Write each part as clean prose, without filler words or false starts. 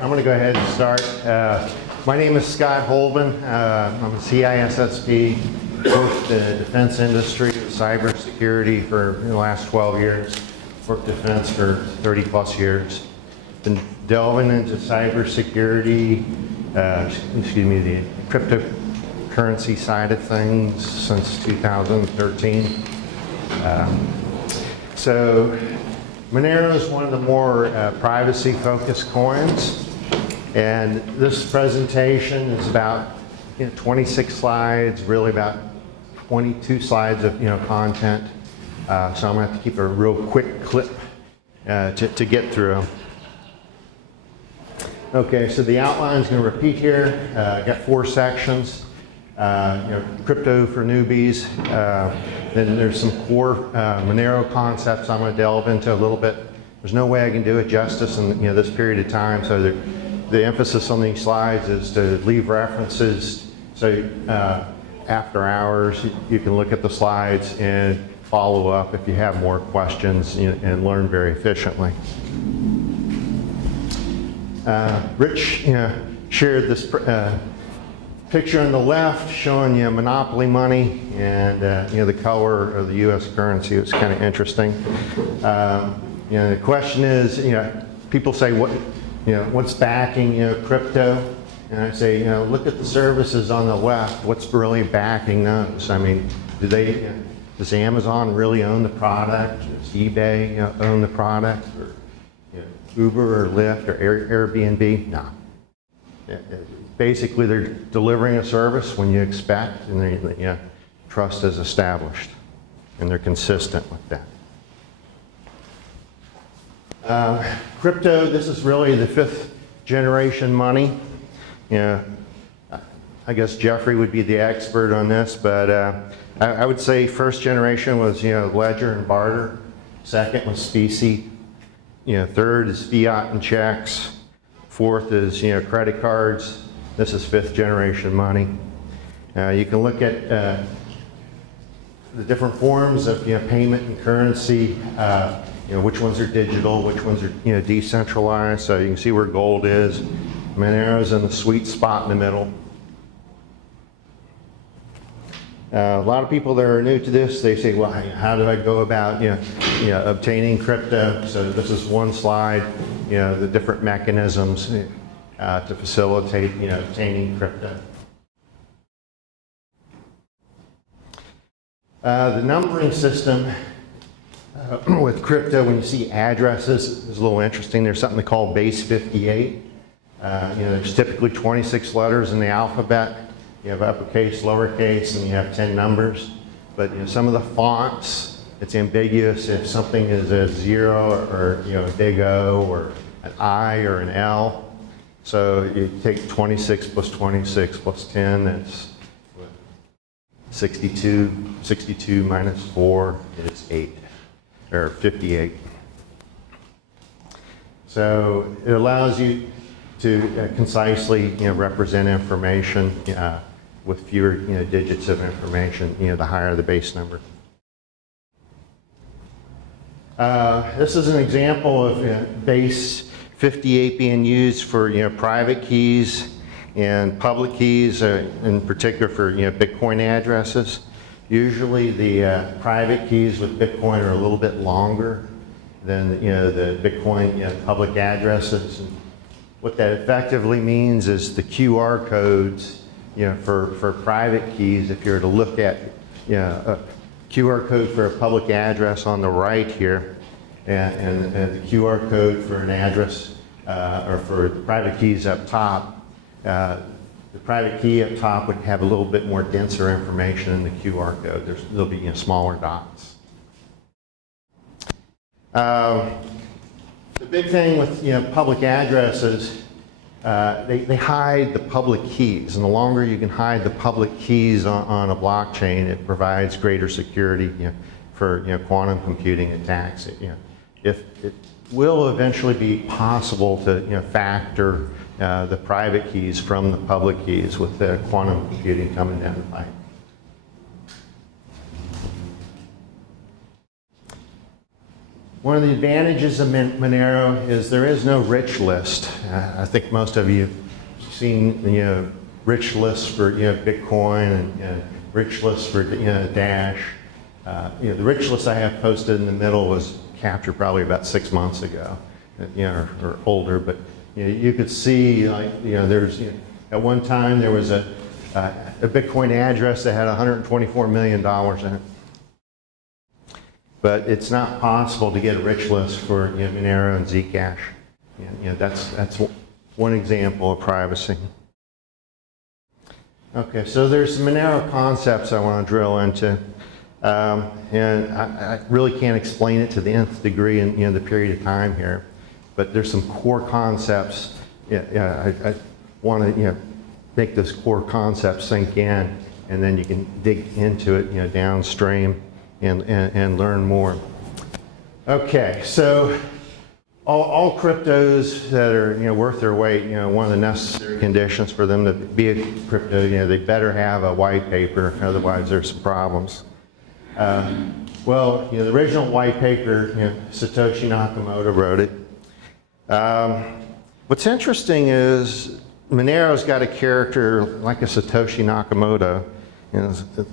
I'm going to go ahead and start. My name is Scott Holben. I'm a CISSP, worked in the defense industry, cybersecurity for the last 12 years, worked defense for 30 plus years. Been delving into cybersecurity, the cryptocurrency side of things since 2013. So Monero is one of the more privacy-focused coins, and this presentation is about 26 slides, really about 22 slides of content. So I'm going to have to keep a real quick clip to get through. Okay, so the outline is going to repeat here. Got 4 sections. Crypto for newbies. Then there's some core Monero concepts I'm going to delve into a little bit. There's no way I can do it justice in this period of time, so the emphasis on these slides is to leave references so after hours you can look at the slides and follow up if you have more questions and learn very efficiently. Rich shared this picture on the left showing you monopoly money and the color of the U.S. currency. It's kind of interesting. The question is, people say, what's backing crypto? And I say, look at the services on the left. What's really backing those? I mean, does Amazon really own the product? Does eBay own the product? Or Uber or Lyft or Airbnb? No. Basically, they're delivering a service when you expect, and trust is established, and they're consistent with that. Crypto, this is really the 5th generation money. I guess Jeffrey would be the expert on this, but I would say 1st generation was ledger and barter. 2nd was specie. 3rd is fiat and checks. 4th is credit cards. This is 5th generation money. You can look at the different forms of payment and currency. Which ones are digital, which ones are decentralized. So you can see where gold is. Monero's in the sweet spot in the middle. A lot of people that are new to this, they say, well, how do I go about obtaining crypto? So this is one slide, the different mechanisms to facilitate obtaining crypto. The numbering system with crypto, when you see addresses, is a little interesting. There's something called base 58. There's typically 26 letters in the alphabet. You have uppercase, lowercase, and you have 10 numbers. But some of the fonts, it's ambiguous if something is a 0 or a big O or an I or an L. So you take 26 plus 26 plus 10, that's 62. 62 minus 4 is 8, or 58. So it allows you to concisely represent information with fewer digits of information, the higher the base number. This is an example of base 58 being used for private keys and public keys, in particular for Bitcoin addresses. Usually the private keys with Bitcoin are a little bit longer than the Bitcoin public addresses. And what that effectively means is the QR codes for private keys. If you were to look at a QR code for a public address on the right here, and the QR code for an address or for the private keys up top, the private key up top would have a little bit more denser information in the QR code. There'll be smaller dots. The big thing with public addresses, they hide the public keys, and the longer you can hide the public keys on a blockchain, it provides greater security for quantum computing attacks. If it will eventually be possible to factor the private keys from the public keys with the quantum computing coming down the pipe. One of the advantages of Monero is there is no rich list. I think most of you have seen rich lists for Bitcoin and rich lists for Dash. The rich list I have posted in the middle was captured probably about 6 months ago, or older. But you could see there's at one time there was a Bitcoin address that had $124 million in it. But it's not possible to get a rich list for Monero and Zcash. That's one example of privacy. Okay, so there's some Monero concepts I want to drill into. And I really can't explain it to the nth degree in the period of time here. But there's some core concepts. I want to make those core concepts sink in, and then you can dig into it downstream and learn more. Okay, so all cryptos that are worth their weight, one of the necessary conditions for them to be a crypto, they better have a white paper, otherwise there's some problems. Well, the original white paper, Satoshi Nakamoto wrote it. What's interesting is Monero's got a character like a Satoshi Nakamoto.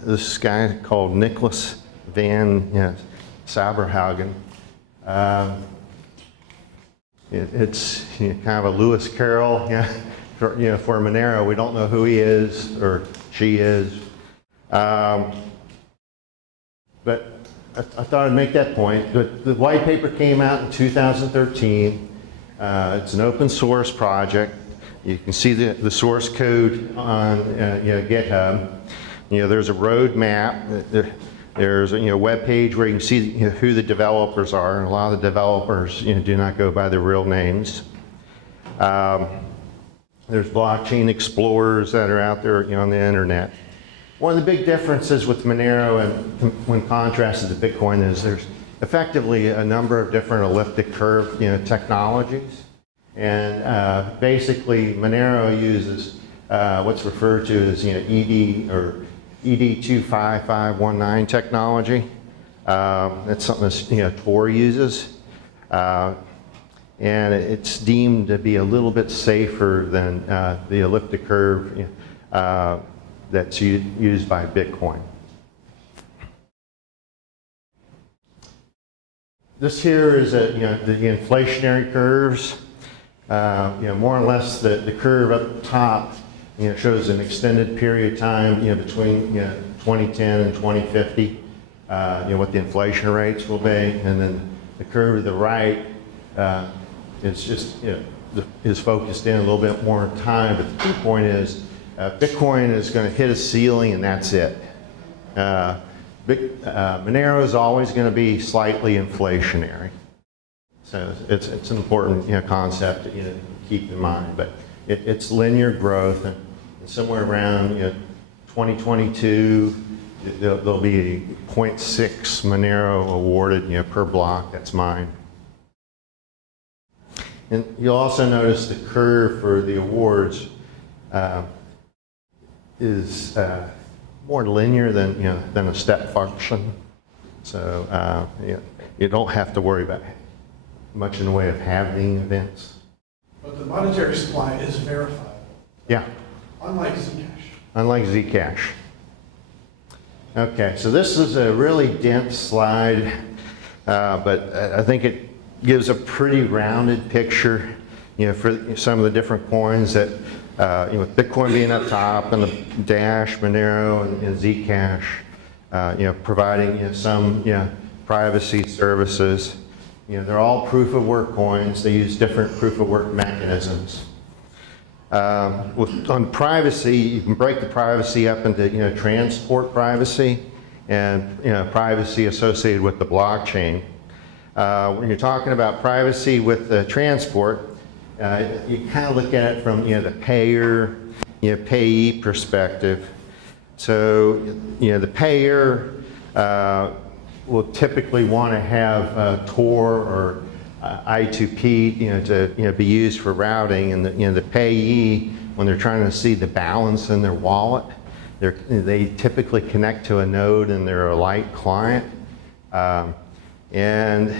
This guy called Nicholas Van Saberhagen. It's kind of a Lewis Carroll for Monero. We don't know who he is or she is. But I thought I'd make that point. The white paper came out in 2013. It's an open source project. You can see the source code on GitHub. There's a roadmap. There's a web page where you can see who the developers are, and a lot of the developers do not go by their real names. There's blockchain explorers that are out there on the internet. One of the big differences with Monero and when contrasted to Bitcoin is there's effectively a number of different elliptic curve technologies, and basically Monero uses what's referred to as ED or ED25519 technology. That's something that Tor uses, and it's deemed to be a little bit safer than the elliptic curve that's used by Bitcoin. This here is the inflationary curves. More or less the curve up top shows an extended period of time between 2010 and 2050, what the inflation rates will be, and then the curve to the right is just is focused in a little bit more time. But the key point is Bitcoin is going to hit a ceiling and that's it. Monero is always going to be slightly inflationary, so it's an important concept to keep in mind. But it's linear growth, and somewhere around 2022 there'll be 0.6 Monero awarded per block. That's mine. And you'll also notice the curve for the awards is more linear than a step function. So you don't have to worry about much in the way of halving events. But the monetary supply is verifiable. Yeah. Unlike Zcash. Unlike Zcash. Okay, so this is a really dense slide, but I think it gives a pretty rounded picture, for some of the different coins that, with Bitcoin being up top and the Dash, Monero, and Zcash, providing some privacy services. They're all proof of work coins. They use different proof of work mechanisms. On privacy, you can break the privacy up into transport privacy and privacy associated with the blockchain. When you're talking about privacy with the transport, you kind of look at it from the payer, payee perspective. So the payer will typically want to have Tor or I2P to be used for routing, and the payee, when they're trying to see the balance in their wallet, they typically connect to a node in their Elite client. And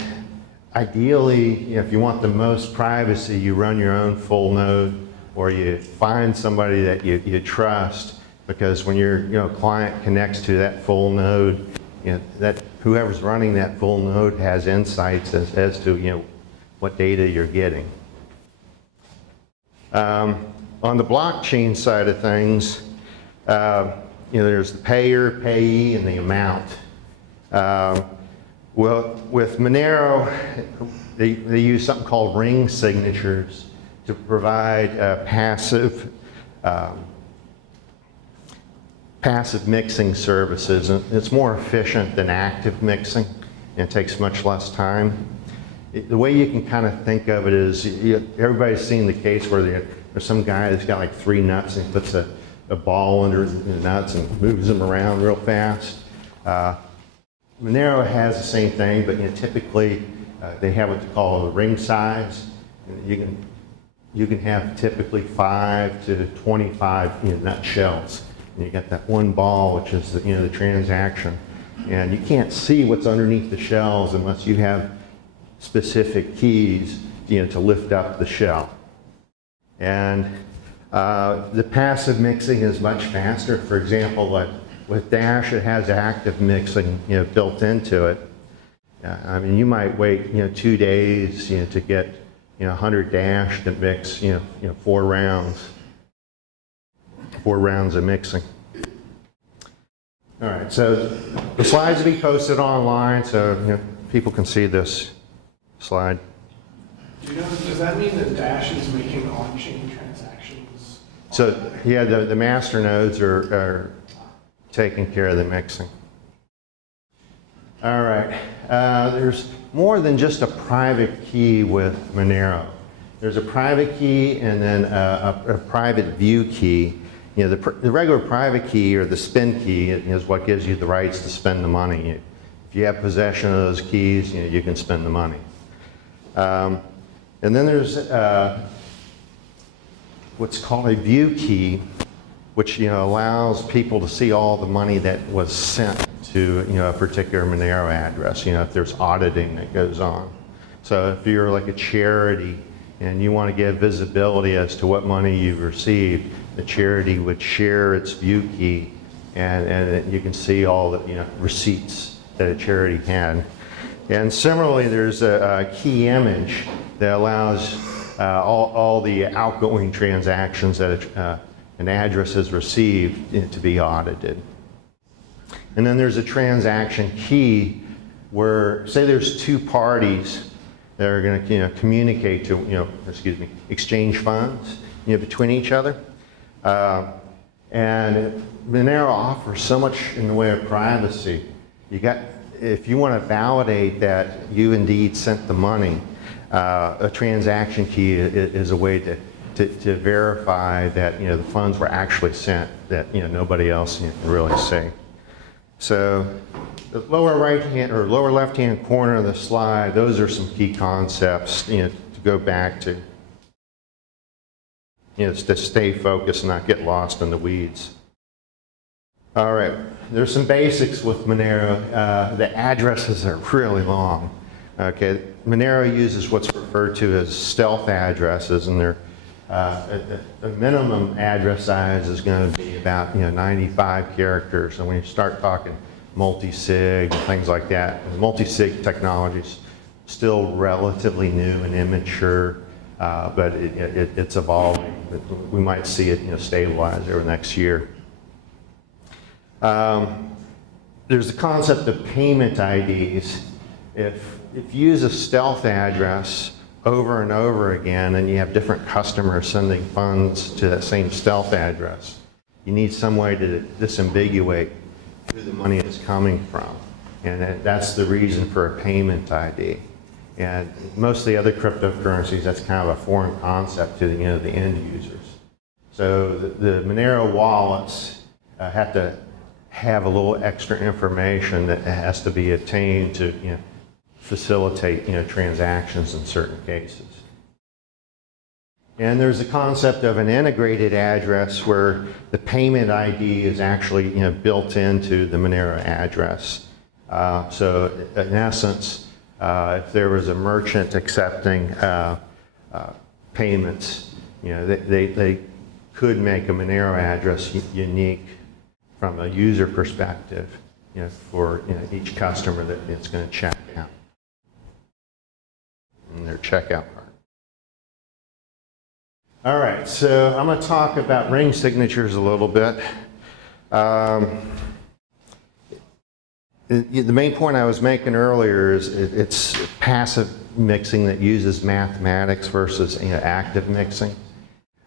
ideally, if you want the most privacy, you run your own full node, or you find somebody that you trust, because when your client connects to that full node, that whoever's running that full node has insights as to what data you're getting. On the blockchain side of things, there's the payer, payee, and the amount. Well, with Monero, they use something called ring signatures to provide passive mixing services. And it's more efficient than active mixing, and it takes much less time. The way you can kind of think of it is, everybody's seen the case where there's some guy that's got like 3 nuts, and he puts a ball under the nuts and moves them around real fast. Monero has the same thing, but typically they have what they call a ring size. You can have typically 5 to 25 nut shells, and you got that one ball, which is the transaction, and you can't see what's underneath the shells unless you have specific keys to lift up the shell. And the passive mixing is much faster. For example, with Dash, it has active mixing built into it. I mean, you might wait 2 days to get 100 Dash to mix 4 rounds of mixing. All right, so the slides will be posted online, so people can see this slide. Does that mean that Dash is making on-chain transactions? So yeah, the master nodes are taking care of the mixing. All right, there's more than just a private key with Monero. There's a private key and then a private view key. The regular private key, or the spend key, is what gives you the rights to spend the money. If you have possession of those keys, you can spend the money. And then there's what's called a view key, which allows people to see all the money that was sent to a particular Monero address. If there's auditing that goes on. So if you're like a charity and you want to give visibility as to what money you've received, the charity would share its view key, and you can see all the receipts that a charity had. And similarly, there's a key image that allows all the outgoing transactions that an address has received to be audited. And then there's a transaction key where, say there's 2 parties that are going to communicate to, exchange funds between each other. And Monero offers so much in the way of privacy. If you want to validate that you indeed sent the money, a transaction key is a way to verify that the funds were actually sent, that nobody else can really see. So the lower right hand or lower left hand corner of the slide, those are some key concepts to go back to. To stay focused and not get lost in the weeds. All right, there's some basics with Monero. The addresses are really long. Okay, Monero uses what's referred to as stealth addresses, and the minimum address size is going to be about 95 characters. And when you start talking multi-sig and things like that, multi-sig technology is still relatively new and immature. But it's evolving. We might see it stabilize over the next year. There's the concept of payment IDs. If you use a stealth address over and over again and you have different customers sending funds to that same stealth address, you need some way to disambiguate who the money is coming from. And that's the reason for a payment ID. And most of the other cryptocurrencies, that's kind of a foreign concept to the end users. So the Monero wallets have to have a little extra information that has to be obtained to facilitate transactions in certain cases. And there's a concept of an integrated address where the payment ID is actually built into the Monero address. So in essence, if there was a merchant accepting payments, they could make a Monero address unique from a user perspective, for each customer that it's going to check out in their checkout cart. All right, so I'm going to talk about ring signatures a little bit. The main point I was making earlier is it's passive mixing that uses mathematics versus active mixing.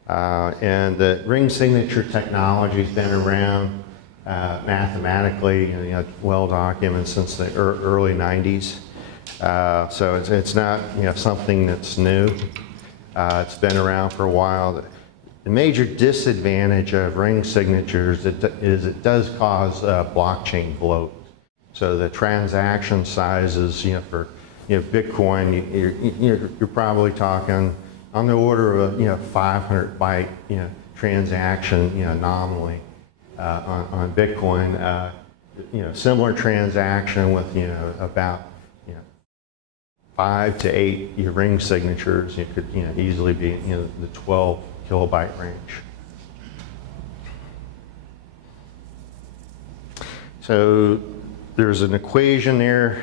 And the ring signature technology has been around mathematically, well documented since the early 90s. So it's not something that's new. It's been around for a while. The major disadvantage of ring signatures is it does cause blockchain bloat. So the transaction sizes, for Bitcoin, you're probably talking on the order of a 500 byte transaction nominally on Bitcoin. Similar transaction with about 5 to 8 ring signatures. It could easily be the 12 kilobyte range. So there's an equation there.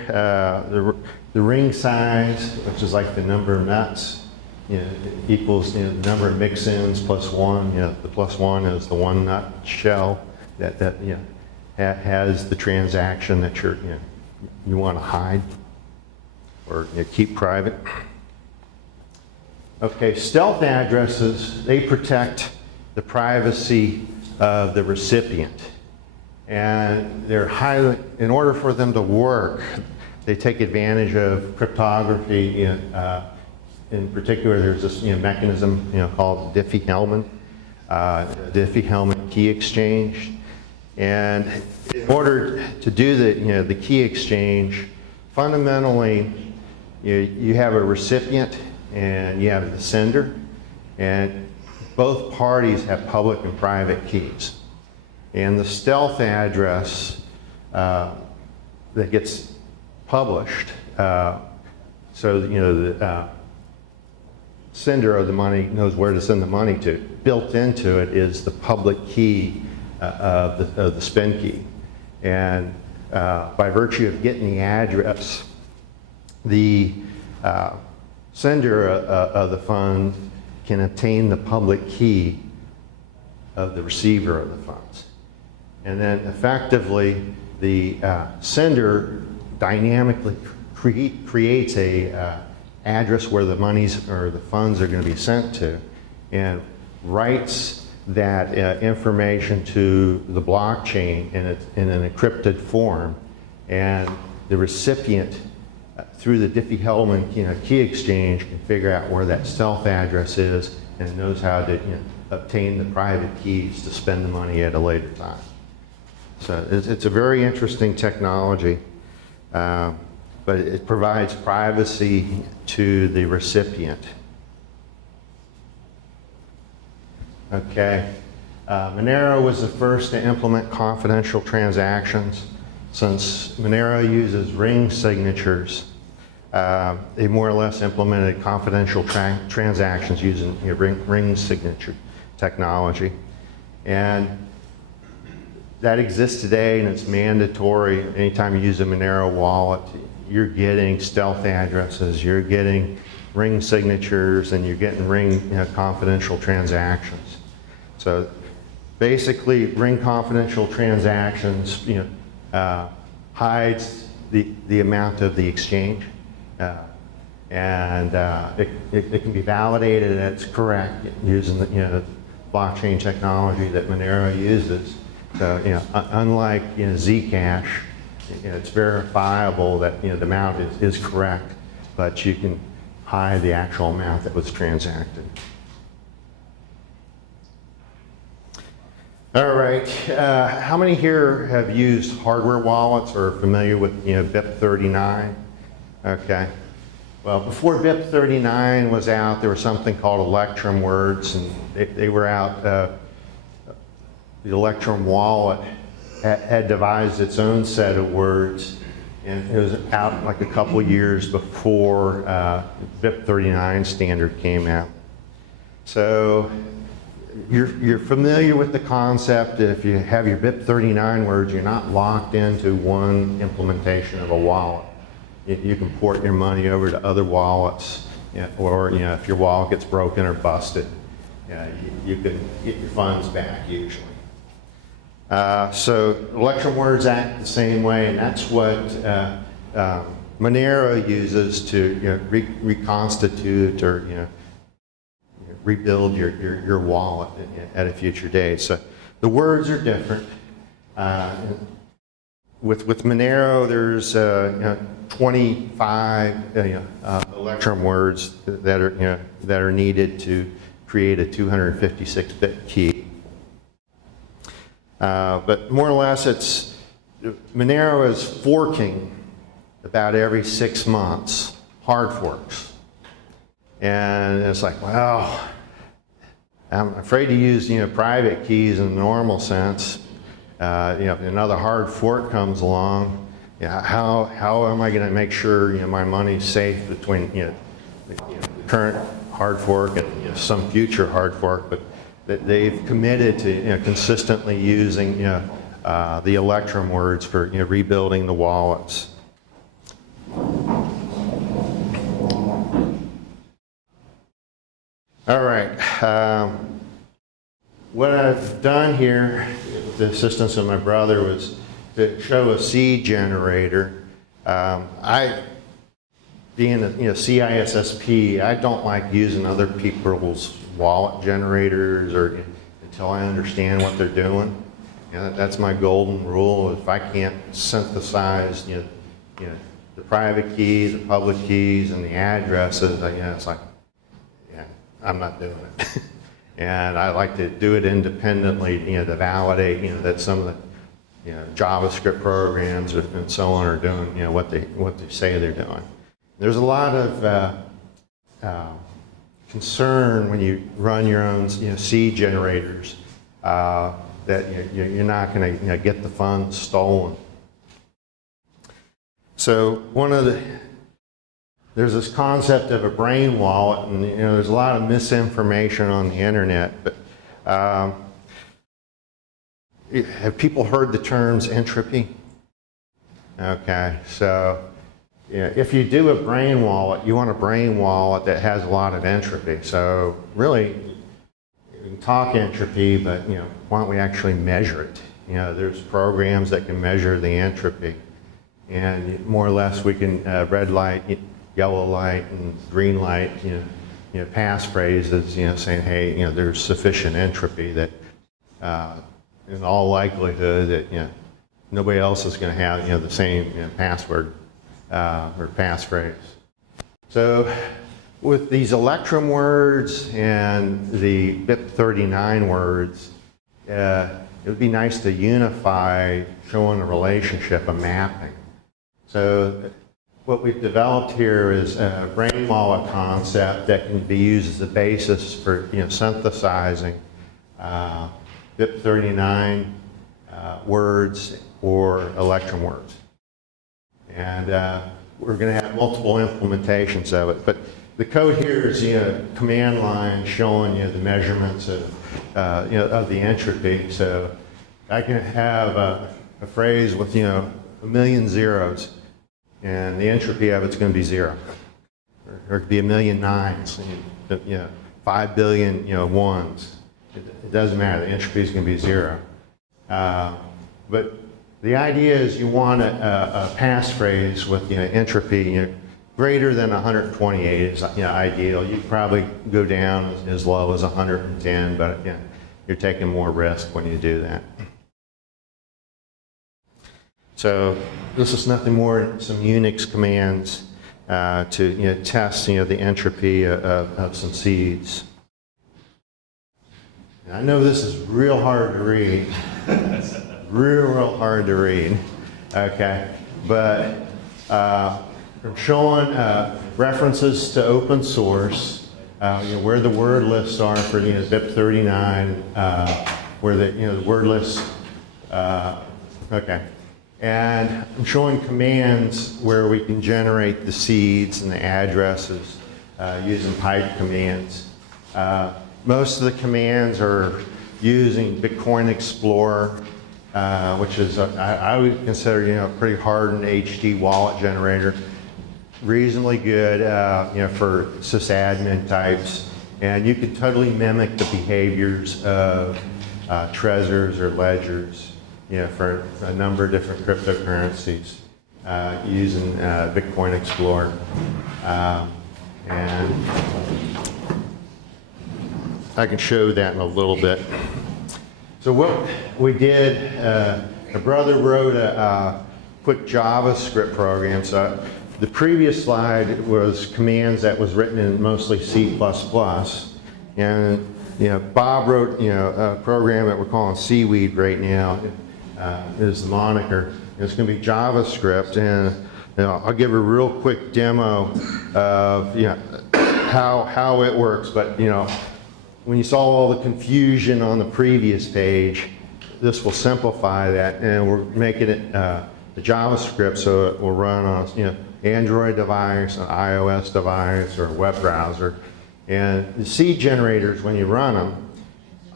The ring size, which is like the number of nuts, equals the number of mix-ins plus 1. The plus 1 is the one nut shell that has the transaction that you want to hide or keep private. Okay, stealth addresses, they protect the privacy of the recipient. And they're highly, in order for them to work, they take advantage of cryptography. In particular, there's this mechanism called Diffie-Hellman, Diffie-Hellman key exchange. And in order to do the key exchange, fundamentally, you have a recipient and you have the sender, and both parties have public and private keys. And the stealth address that gets published, so the sender of the money knows where to send the money to. Built into it is the public key of the spend key. And by virtue of getting the address, the sender of the fund can obtain the public key of the receiver of the funds. And then effectively, the sender dynamically creates a address where the monies or the funds are going to be sent to, and writes that information to the blockchain in an encrypted form, and the recipient through the Diffie-Hellman key exchange can figure out where that stealth address is and knows how to obtain the private keys to spend the money at a later time. So it's a very interesting technology, but it provides privacy to the recipient. Okay, Monero was the first to implement confidential transactions. Since Monero uses ring signatures, they more or less implemented confidential transactions using ring signature technology. And that exists today, and it's mandatory. Anytime you use a Monero wallet, you're getting stealth addresses, you're getting ring signatures, and you're getting ring confidential transactions. So basically, ring confidential transactions hides the amount of the exchange, and it can be validated that it's correct using the blockchain technology that Monero uses. So unlike Zcash, it's verifiable that the amount is correct, but you can hide the actual amount that was transacted. All right, how many here have used hardware wallets or are familiar with BIP39? Okay, well, before BIP39 was out, there was something called Electrum words, and they were out. The Electrum wallet had devised its own set of words, And it was out like a couple years before BIP39 standard came out. So you're familiar with the concept. If you have your BIP39 words, you're not locked into one implementation of a wallet. You can port your money over to other wallets, or if your wallet gets broken or busted, you can get your funds back usually. So Electrum words act the same way, and that's what Monero uses to reconstitute or rebuild your wallet at a future date. So the words are different. With Monero, there's 25 Electrum words that are needed to create a 256-bit key. But more or less, Monero is forking about every 6 months, hard forks. And it's like, well, I'm afraid to use private keys in the normal sense. If another hard fork comes along, how am I going to make sure my money's safe between the current hard fork and some future hard fork? But that they've committed to consistently using the Electrum words for rebuilding the wallets. All right. What I've done here, with the assistance of my brother, was to show a seed generator. Being a CISSP, I don't like using other people's wallet generators until I understand what they're doing. That's my golden rule. If I can't synthesize the private keys, the public keys, and the addresses, it's like, I'm not doing it. And I like to do it independently, to validate, that some of the JavaScript programs and so on are doing what they say they're doing. There's a lot of concern when you run your own seed generators that you're not going to get the funds stolen. So there's this concept of a brain wallet, and there's a lot of misinformation on the internet. But have people heard the terms entropy? Okay, so if you do a brain wallet, you want a brain wallet that has a lot of entropy. So really, we can talk entropy, but why don't we actually measure it? There's programs that can measure the entropy, and more or less we can red light, yellow light, and green light, pass phrases, saying, hey, there's sufficient entropy that, in all likelihood, that nobody else is going to have the same password or passphrase. So with these Electrum words and the BIP39 words, it would be nice to unify, showing a relationship, a mapping. So what we've developed here is a brain wallet concept that can be used as a basis for synthesizing BIP39 words or Electrum words. And we're going to have multiple implementations of it. But the code here is command line showing the measurements of the entropy. So I can have a phrase with a million zeros, and the entropy of it's going to be 0. Or it could be a million nines, 5 billion ones. It doesn't matter. The entropy is going to be 0. But the idea is you want a passphrase with entropy greater than 128 is ideal. You could probably go down as low as 110, but you're taking more risk when you do that. So this is nothing more than some Unix commands to test the entropy of some seeds. And I know this is real hard to read. real hard to read. Okay, but I'm showing references to open source, where the word lists are for BIP39, where the word lists. Okay. And I'm showing commands where we can generate the seeds and the addresses using pipe commands. Most of the commands are using Bitcoin Explorer, which is, I would consider, a pretty hardened HT wallet generator. Reasonably good, for sysadmin types. And you can totally mimic the behaviors of Trezors or ledgers, for a number of different cryptocurrencies using Bitcoin Explorer. And I can show that in a little bit. So what we did, my brother wrote a quick JavaScript program. So the previous slide was commands that was written in mostly C++. And Bob wrote a program that we're calling Seaweed right now. Is the moniker. It's going to be JavaScript, and I'll give a real quick demo of how it works. But when you saw all the confusion on the previous page, this will simplify that, and we're making it the JavaScript so it will run on Android device, an iOS device, or a web browser. And the seed generators, when you run them,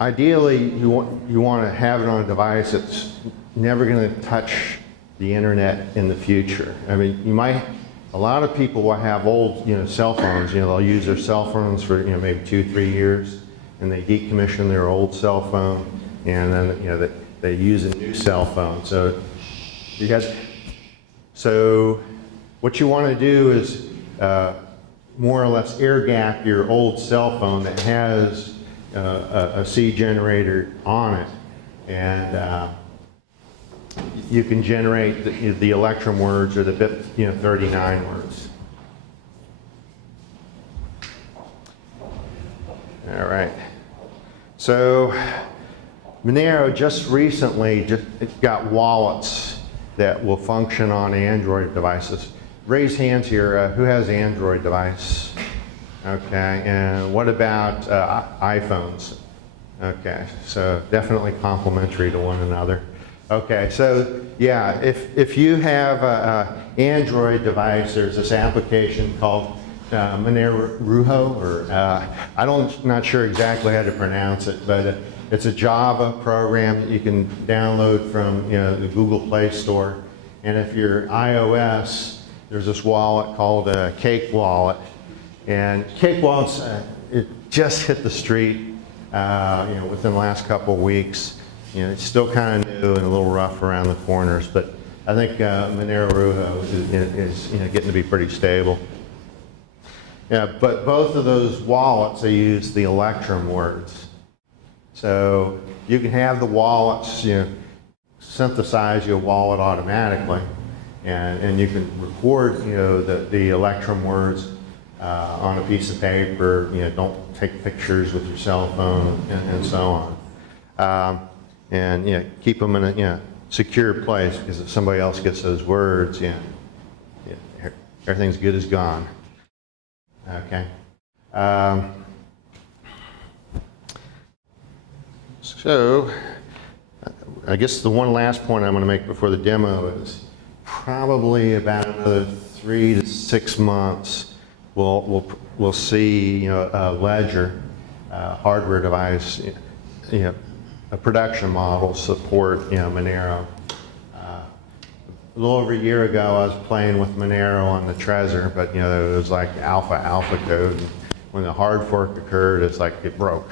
ideally you want to have it on a device that's never going to touch the internet in the future. I mean, a lot of people will have old cell phones. They'll use their cell phones for maybe 2-3 years, and they decommission their old cell phone, and then they use a new cell phone. So what you want to do is more or less air gap your old cell phone that has a seed generator on it, and you can generate the Electrum words or the BIP 39 words. All right. So Monero just recently got wallets that will function on Android devices. Raise hands here. Who has Android device? Okay. And what about iPhones? Okay. So definitely complementary to one another. Okay, so yeah, if you have an Android device, there's this application called Monero, or I'm not sure exactly how to pronounce it, but it's a Java program that you can download from the Google Play Store. And if you're iOS, there's this wallet called Cake Wallet, and Cake Wallet's it just hit the street within the last couple of weeks. It's still kind of new and a little rough around the corners, but I think Monero is getting to be pretty stable. Yeah, but both of those wallets, they use the Electrum words. So you can have the wallets synthesize your wallet automatically, and you can record the Electrum words on a piece of paper. Don't take pictures with your cell phone and so on. And keep them in a secure place, because if somebody else gets those words, everything's good as gone. Okay. So I guess the one last point I'm going to make before the demo is probably about another 3 to 6 months we'll see a ledger hardware device a production model support Monero. A little over a year ago, I was playing with Monero on the Trezor, but it was like alpha code. And when the hard fork occurred, it's like it broke.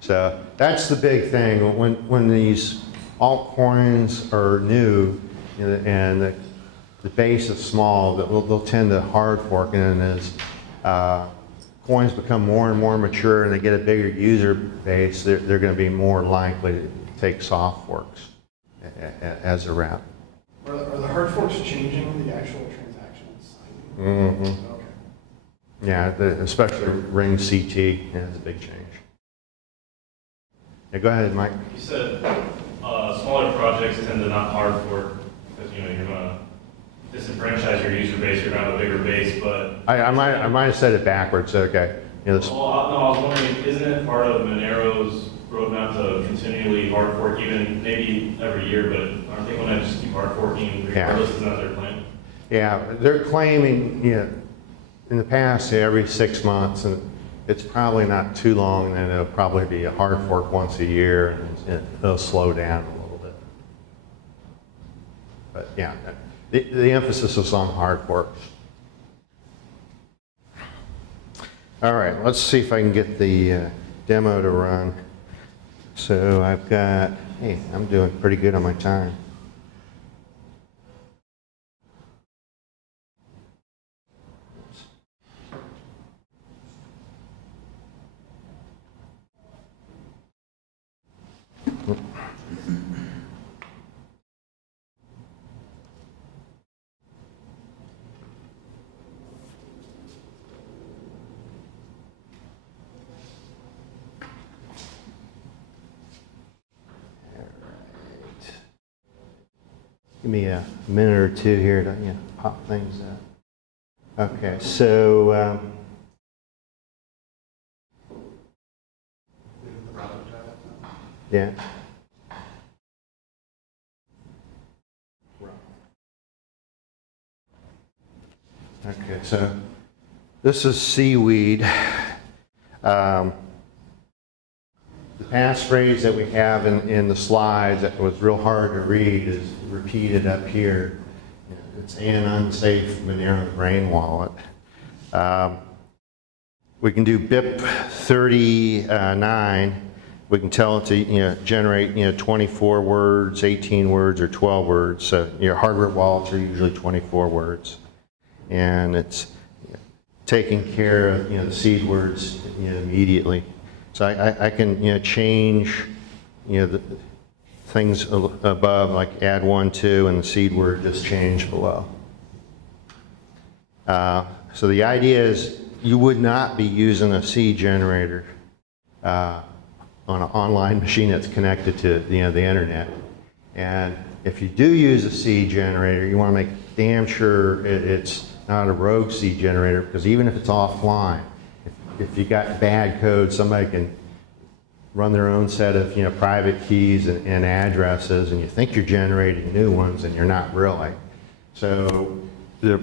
So that's the big thing. When these altcoins are new and the base is small, they'll tend to hard fork, and then as coins become more and more mature and they get a bigger user base, they're going to be more likely to take soft forks as a route. Are the hard forks changing the actual transactions? Mm-hmm. Okay. Yeah, especially Ring CT has a big change. Yeah, go ahead, Mike. You said smaller projects tend to not hard fork because you're going to disenfranchise your user base. You're going to have a bigger base, but I might have said it backwards. Okay. well, no, I was wondering, isn't it part of Monero's roadmap to continually hard fork, even maybe every year, but aren't they going to just keep hard forking regardless? Isn't that their plan? Yeah, they're claiming, in the past, every 6 months, and it's probably not too long, and it'll probably be a hard fork once a year, and it'll slow down a little bit. But yeah, the emphasis is on hard forks. All right, let's see if I can get the demo to run. So I've got, hey, I'm doing pretty good on my time. Give me a minute or two here to pop things up. Okay, so yeah. Okay, so this is Seaweed. The passphrase that we have in the slides that was real hard to read is repeated up here. It's an unsafe Monero brain wallet. We can do BIP 39. We can tell it to generate 24 words, 18 words, or 12 words. So hardware wallets are usually 24 words, and it's taking care of the seed words immediately. So I can change the things above, like add 1, 2, and the seed word just changed below. So the idea is you would not be using a seed generator on an online machine that's connected to the internet. And if you do use a seed generator, you want to make damn sure it's not a rogue seed generator, because even if it's offline, if you got bad code, somebody can run their own set of private keys and addresses, and you think you're generating new ones, and you're not really. So the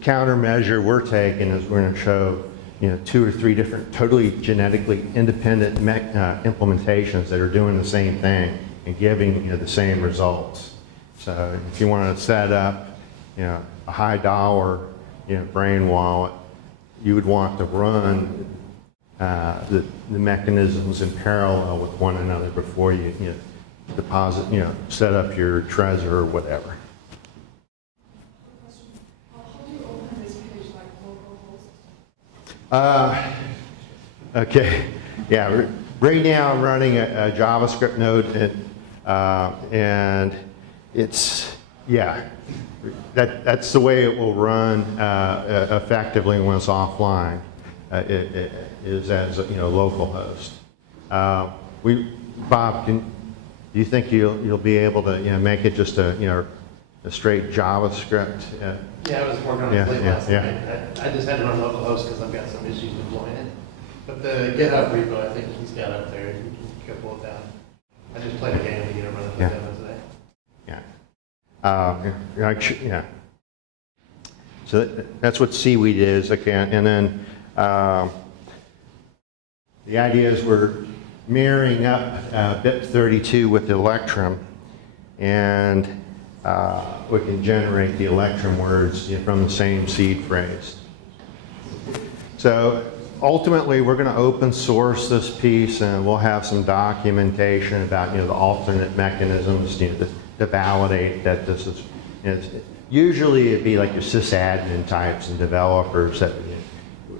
countermeasure we're taking is we're going to show 2 or 3 different totally genetically independent implementations that are doing the same thing and giving the same results. So if you want to set up a high dollar brain wallet, you would want to run the mechanisms in parallel with one another before you deposit, set up your Trezor or whatever. How do you open this page like localhost? Okay, yeah. Right now I'm running a JavaScript node, and it's that's the way it will run effectively when it's offline. It is as local host. Bob, do you think you'll be able to make it just a straight JavaScript? Yeah, I was working on it late last night. I just had to run localhost because I've got some issues deploying it. But the GitHub repo, I think he's got up there. You can go pull it down. I just played a game to get it running the demo today. Yeah. So that's what Seaweed is. Okay, and then the idea is we're marrying up BIP 32 with the Electrum, and we can generate the Electrum words from the same seed phrase. So ultimately, we're going to open source this piece, and we'll have some documentation about the alternate mechanisms to validate that this is. Usually, it'd be like your sysadmin types and developers that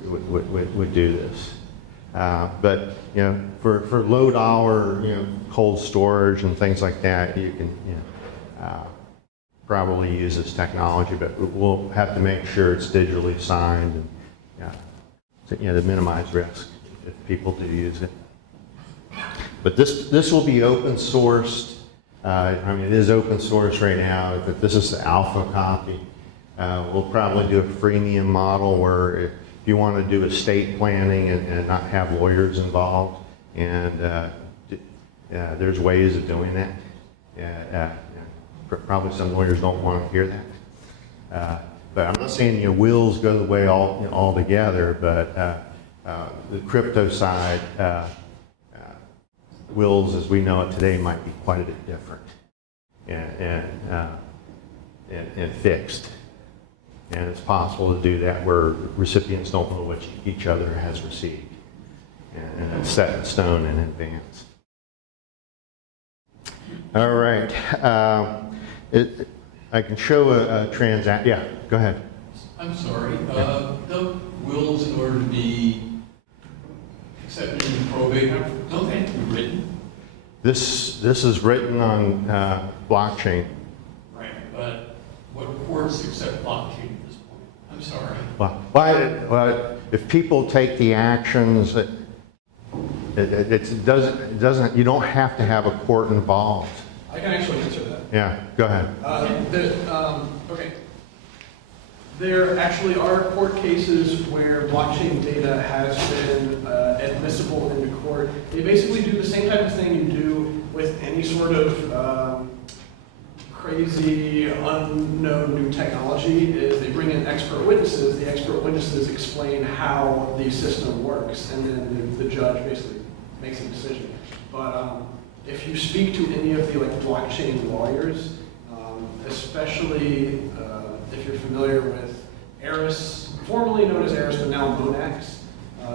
would do this. But for low dollar cold storage and things like that, you can probably use this technology, but we'll have to make sure it's digitally signed and to minimize risk if people do use it. But this will be open sourced. It is open source right now, but this is the alpha copy. We'll probably do a freemium model where if you want to do estate planning and not have lawyers involved and There's ways of doing that. Probably some lawyers don't want to hear that. But I'm not saying wills go the way altogether, but the crypto side, wills as we know it today might be quite a bit different and fixed. And it's possible to do that where recipients don't know what each other has received. And it's set in stone in advance. All right. I can show a transaction. Yeah, go ahead. I'm sorry. Don't wills, in order to be accepted in probate, don't they have to be written? This is written on blockchain. Right. But what courts accept blockchain at this point? I'm sorry. Well, if people take the actions, it doesn't. You don't have to have a court involved. I can actually answer that. Yeah, go ahead. Okay. There actually are court cases where blockchain data has been admissible into court. They basically do the same type of thing you do with any sort of crazy, unknown new technology, is they bring in expert witnesses. The expert witnesses explain how the system works, and then the judge basically makes a decision. But if you speak to any of the blockchain lawyers, especially if you're familiar with Eris, formerly known as Eris, but now Monax,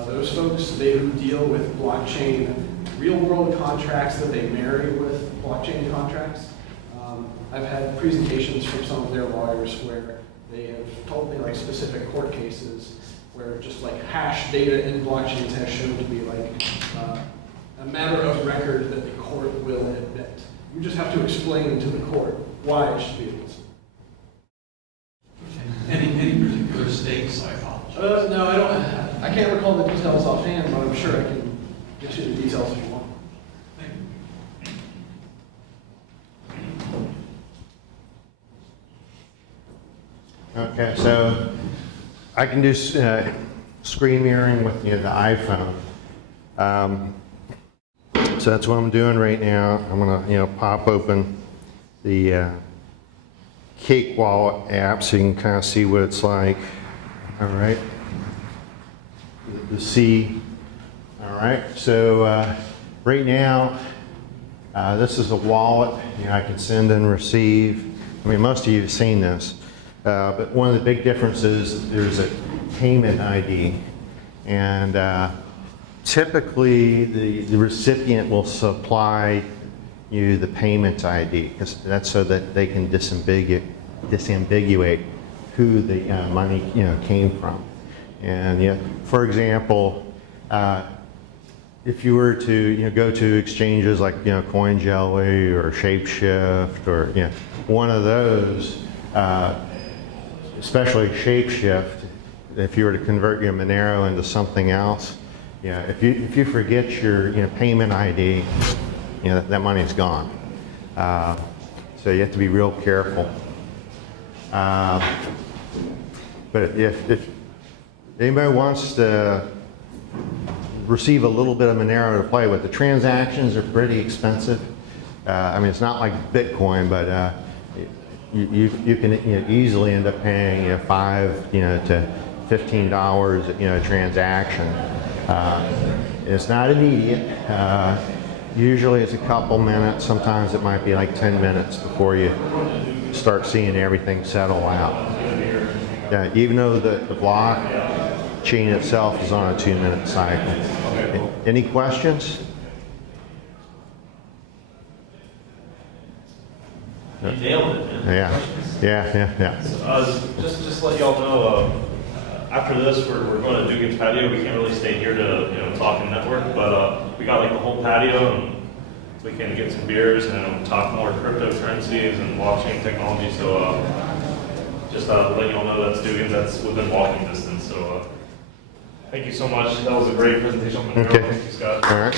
those folks, they deal with blockchain real-world contracts that they marry with blockchain contracts. I've had presentations from some of their lawyers where they have told me specific court cases where just hash data in blockchains has shown to be a matter of record that the court will admit. You just have to explain to the court why it should be admissible. Any particular stakes, I apologize. No, I don't. I can't recall the details offhand, but I'm sure I can get you the details if you want. Thank you. Okay, so I can do screen mirroring with the iPhone. So that's what I'm doing right now. I'm gonna pop open the Cake Wallet app so you can kind of see what it's like. All right, the C. All right, so right now this is a wallet. I can send and receive. I mean, most of you have seen this. But one of the big differences, there's a payment ID, and typically the recipient will supply you the payment ID, because that's so that they can disambiguate who the money came from. And for example, if you were to go to exchanges like CoinJelly or Shapeshift or one of those. Especially Shapeshift, if you were to convert your Monero into something else, if you forget your payment ID, that money's gone. So you have to be real careful. But if anybody wants to receive a little bit of Monero to play with, the transactions are pretty expensive. I mean, it's not like Bitcoin, but you can easily end up paying $5 to $15 a transaction. It's not immediate. Usually it's a couple minutes. Sometimes it might be like 10 minutes before you start seeing everything settle out. Even though the blockchain itself is on a 2-minute cycle. Any questions? You nailed it, man. Yeah. Just to let y'all know, after this, we're going to Dugan's patio. We can't really stay here to talk and network, but we got the whole patio, and we can get some beers and talk more cryptocurrencies and blockchain technology. So just to let y'all know that's Dugan's. That's within walking distance. So thank you so much. That was a great presentation. Okay. Thank you, Scott. All right.